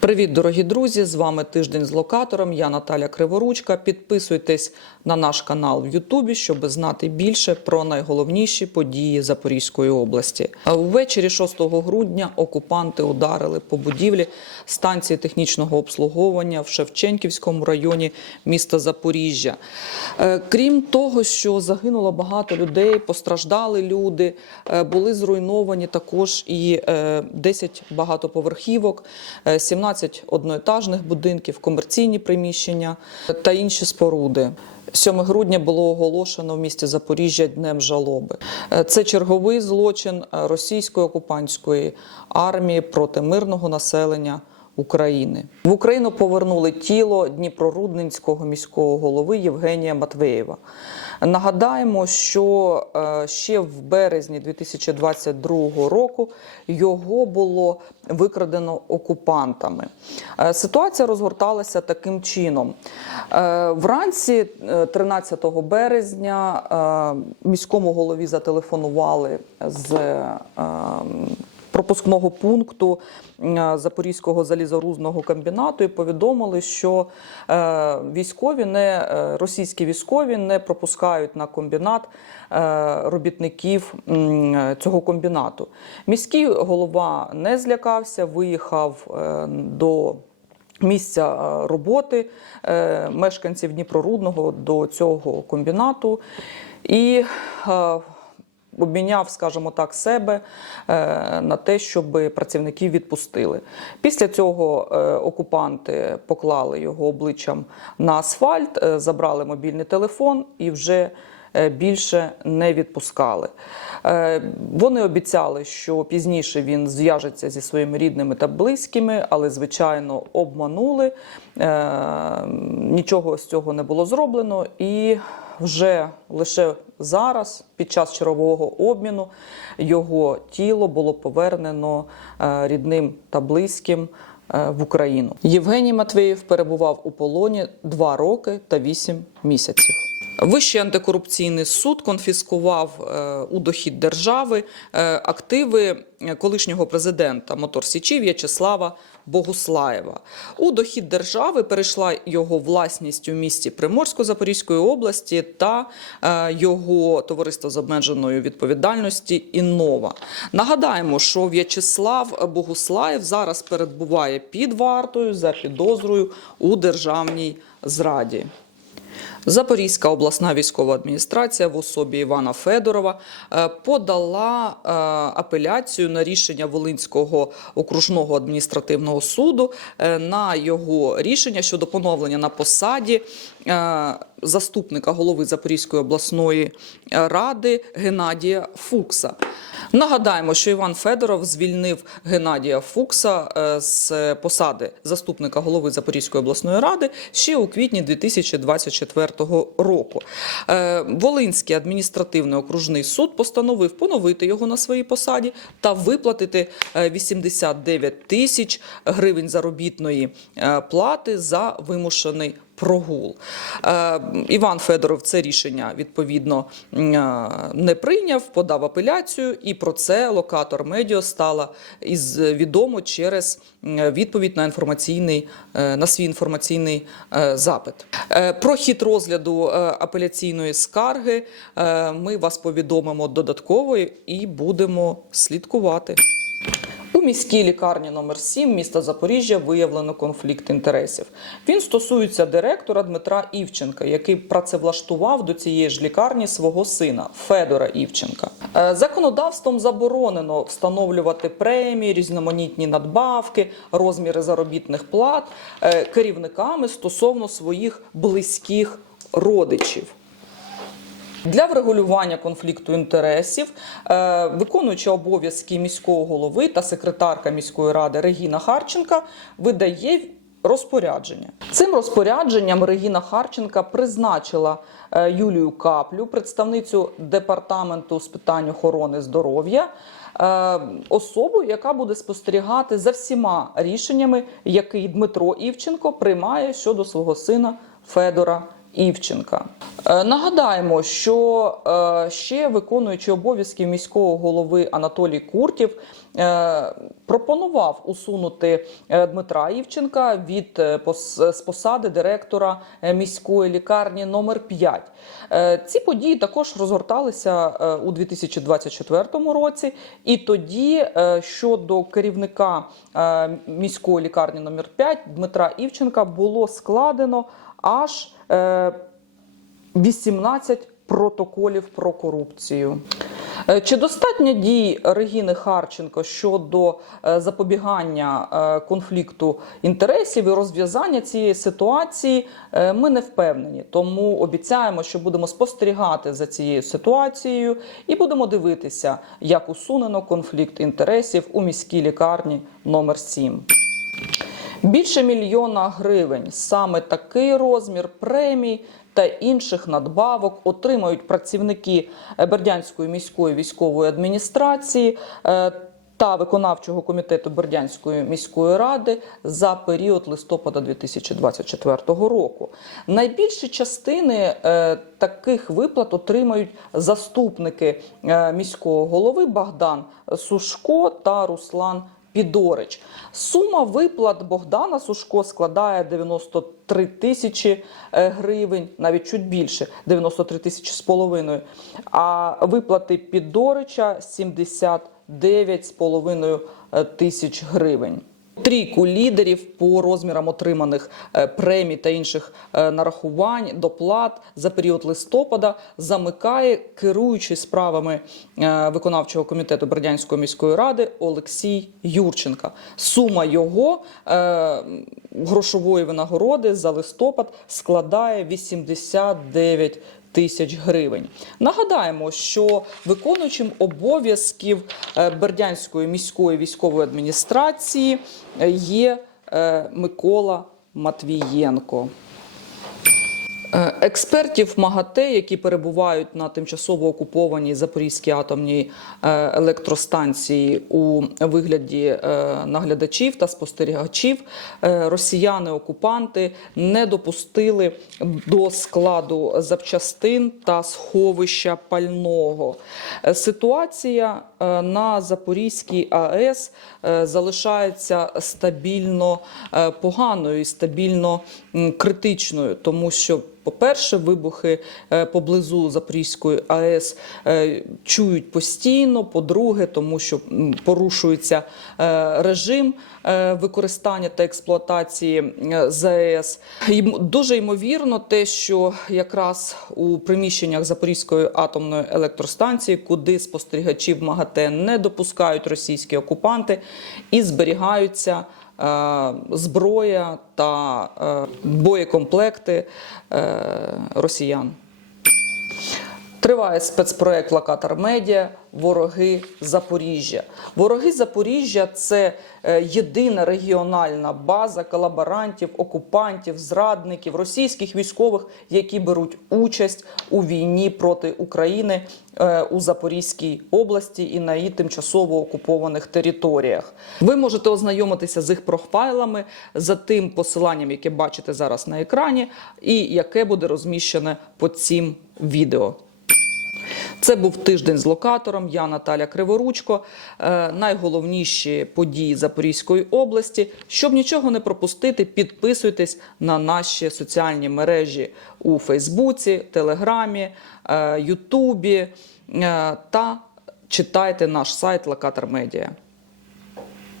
Привіт, дорогі друзі! З вами тиждень з локатором. Я Наталя Криворучка. Підписуйтесь на наш канал в Ютубі, щоб знати більше про найголовніші події Запорізької області. Ввечері 6 грудня окупанти ударили по будівлі станції технічного обслуговування в Шевченківському районі міста Запоріжжя. Е, крім того, що загинуло багато людей, постраждали люди, е, були зруйновані також і е, 10 багатоповерхівок, 17 15 одноетажних будинків, комерційні приміщення та інші споруди. 7 грудня було оголошено в місті Запоріжжя днем жалоби. Е, це черговий злочин е, російської окупантської армії проти мирного населення. України в Україну повернули тіло Дніпрорудненського міського голови Євгенія Матвеєва. Нагадаємо, що е, ще в березні 2022 року його було викрадено окупантами. Е, Ситуація розгорталася таким чином. Е, Вранці е, 13 березня міському голові зателефонували з пропускного пункту е, Запорізького залізорузного комбінату і повідомили, що е, військові не е, російські військові не пропускають на комбінат робітників цього комбінату. Міський голова не злякався, виїхав до. Місця роботи мешканців Дніпрорудного до цього комбінату і обміняв, скажімо так, себе е, на те, щоб працівників відпустили. Після цього е, окупанти поклали його обличчям на асфальт, е, забрали мобільний телефон і вже більше не відпускали. Вони обіцяли, що пізніше він зв'яжеться зі своїми рідними та близькими, але обманули. обманули. Нічого з цього не було зроблено, і вже лише зараз, під час чергового обміну, його тіло було повернено е, рідним та близьким е, в Україну. Євгеній Матвеєв перебував у полоні 2 роки та 8 місяців. Вищий антикорупційний суд конфіскував е, у дохід держави е, активи колишнього президента Мотор Січі В'ячеслава Богуслаєва. У дохід держави перейшла його власність у місті Приморсько-Запорізької області та е, його товариство з обмеженою відповідальності Іннова. Нагадаємо, що В'ячеслав Богуслаєв зараз перебуває під вартою за підозрою у державній зраді. Запорізька обласна військова адміністрація в особі Івана Федорова е, подала е, апеляцію на рішення Волинського окружного адміністративного суду е, на його рішення щодо поновлення на посаді заступника голови Запорізької обласної ради Геннадія Фукса. Нагадаємо, що Іван Федоров звільнив Геннадія Фукса е, з посади заступника голови Запорізької обласної ради ще у квітні 2024 року. Е, Волинський адміністративний окружний суд постановив поновити його на своїй посаді та виплатити е, 89 тисяч гривень заробітної е, плати за вимушений прогул. Е, Іван Федоров це рішення відповідно е, не прийняв, подав апеляцію, і про це локатор медіа із відомо через відповідь на інформаційний е, на свій інформаційний запит. Про хід розгляду апеляційної скарги ми вас повідомимо додатково і будемо слідкувати. У міській лікарні номер 7 міста Запоріжжя виявлено конфлікт інтересів. Він стосується директора Дмитра Івченка, який працевлаштував до цієї ж лікарні свого сина Федора Івченка. Е, Законодавством заборонено встановлювати премії, різноманітні надбавки, розміри заробітних плат е, керівниками стосовно своїх близьких родичів. Для врегулювання конфлікту інтересів е, виконуюча обов'язки міського голови та секретарка міської ради Регіна Харченка видає розпорядження. Цим розпорядженням Регіна Харченка призначила е, Юлію Каплю, представницю департаменту з питань охорони здоров'я, е, особу, яка буде спостерігати за всіма рішеннями, які Дмитро Івченко приймає щодо свого сина Федора Івченка. Е, Нагадаємо, що е, ще виконуючи обов'язки міського голови Анатолій Куртів е, пропонував усунути Дмитра Івченка від з посади директора міської лікарні номер 5. Е, Ці події також розгорталися у 2024 році, і тоді щодо керівника міської лікарні номер 5 Дмитра Івченка було складено аж 18 протоколів про корупцію. Е, Чи достатньо дій Регіни Харченко щодо е, запобігання е, конфлікту інтересів і розв'язання цієї ситуації? е, Ми не впевнені. Тому обіцяємо, що будемо спостерігати за цією ситуацією і будемо дивитися, як усунено конфлікт інтересів у міській лікарні номер 7. Більше мільйона гривень. Саме такий розмір премій та інших надбавок отримають працівники Бердянської міської військової адміністрації. е, Та виконавчого комітету Бердянської міської ради за період листопада 2024 року. Найбільші частини е, таких виплат отримають заступники е, міського голови Богдан Сушко та Руслан Підорич. Сума виплат Богдана Сушко складає 93 тисячі е, гривень, навіть чуть більше 93 тисячі з половиною. А виплати Підорича 79 з половиною е, тисяч гривень. Трійку лідерів по розмірам отриманих е, премій та інших е, нарахувань, доплат за період листопада замикає керуючий справами е, виконавчого комітету Бердянської міської ради Олексій Юрченка. Сума його грошової винагороди за листопад складає 89 тисяч гривень. Нагадаємо, що виконуючим обов'язків е, Бердянської міської військової адміністрації е, є е, Микола Матвієнко. Е, Експертів МАГАТЕ, які перебувають на тимчасово окупованій Запорізькій атомній е, електростанції у вигляді е, наглядачів та спостерігачів, росіяни-окупанти не допустили до складу запчастин та сховища пального. Ситуація на Запорізькій АЕС залишається стабільно поганою і стабільно критичною, тому що. По-перше, вибухи е, поблизу Запорізької АЕС е, чують постійно. По-друге, тому що порушується е, режим використання та експлуатації ЗАЕС. Йм- Дуже ймовірно, те, що якраз у приміщеннях Запорізької атомної електростанції, куди спостерігачів МАГАТЕ не допускають російські окупанти, і зберігаються зброя та е, боєкомплекти е, росіян. Триває спецпроект Локатор Медіа Вороги Запоріжжя. Вороги Запоріжжя це е, єдина регіональна база колаборантів, окупантів, зрадників, російських військових, які беруть участь у війні проти України е, у Запорізькій області і на її тимчасово окупованих територіях. Ви можете ознайомитися з їх профайлами за тим посиланням, яке бачите зараз на екрані, і яке буде розміщене під цим відео. Це був тиждень з локатором. Я Наталя Криворучко. Е, найголовніші події Запорізької області. Щоб нічого не пропустити, підписуйтесь на наші соціальні мережі у Фейсбуці, Телеграмі, е, Ютубі е, та читайте наш сайт Локатор Медіа.